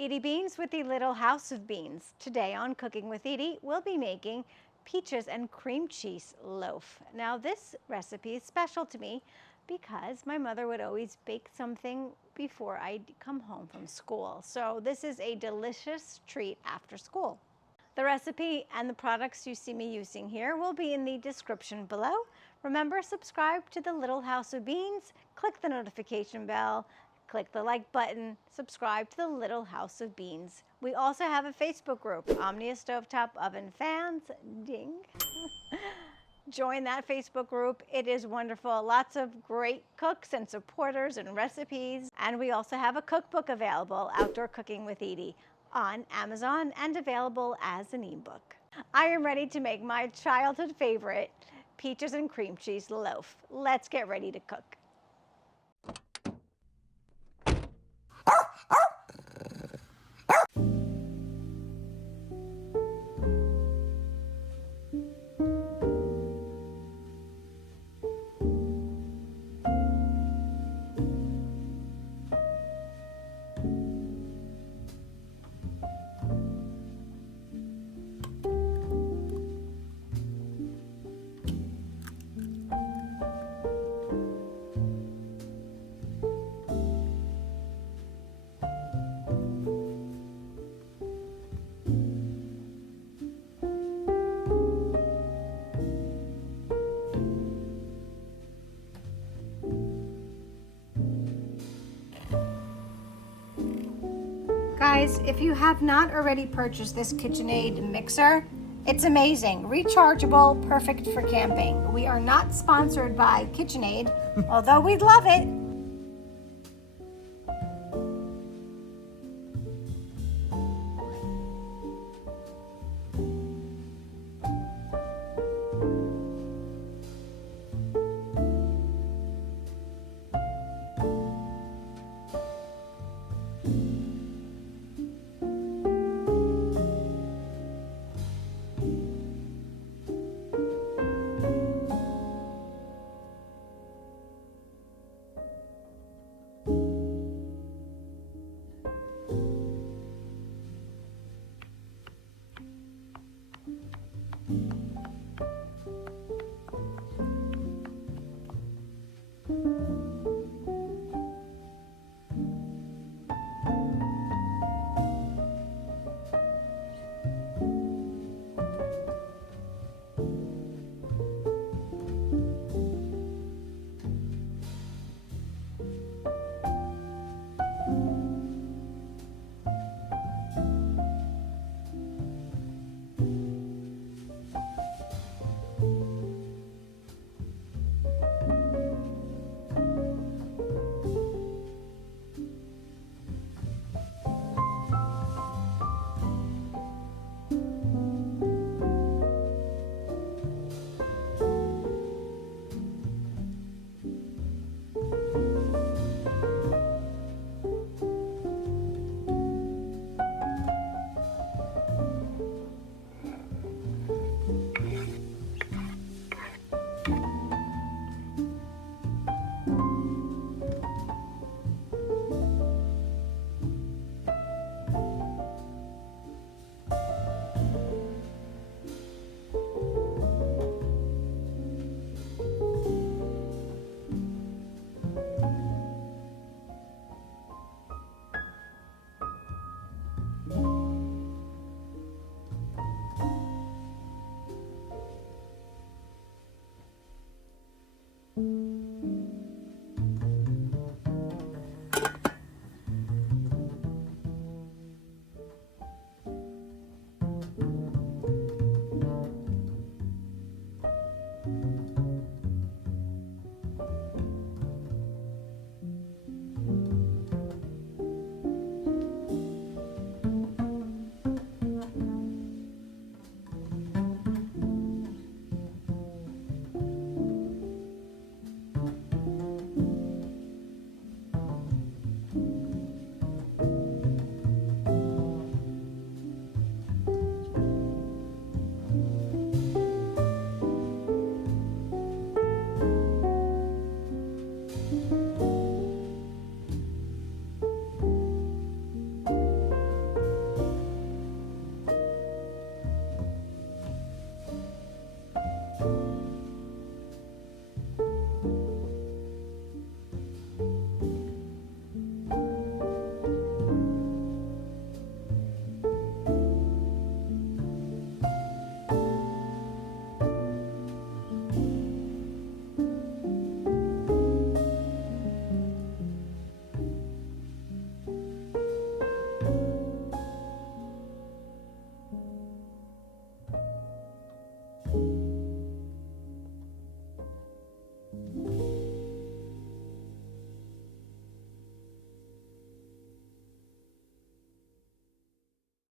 Edie Beans with the Little House of Beans. Today on Cooking with Edie, we'll be making peaches and cream cheese loaf. Now this recipe is special to me because my mother would always bake something before I'd come home from school. So this is a delicious treat after school. The recipe and the products you see me using here will be in the description below. Remember, subscribe to the Little House of Beans, click the notification bell, click the like button, subscribe to the Little House of Beans. We also have a Facebook group, Omnia Stovetop Oven Fans, ding. Join that Facebook group. It is wonderful. Lots of great cooks and supporters and recipes. And we also have a cookbook available, Outdoor Cooking with Edie, on Amazon and available as an ebook. I am ready to make my childhood favorite, peaches and cream cheese loaf. Let's get ready to cook. Guys, if you have not already purchased this KitchenAid mixer, it's amazing, rechargeable, perfect for camping. We are not sponsored by KitchenAid, although we'd love it.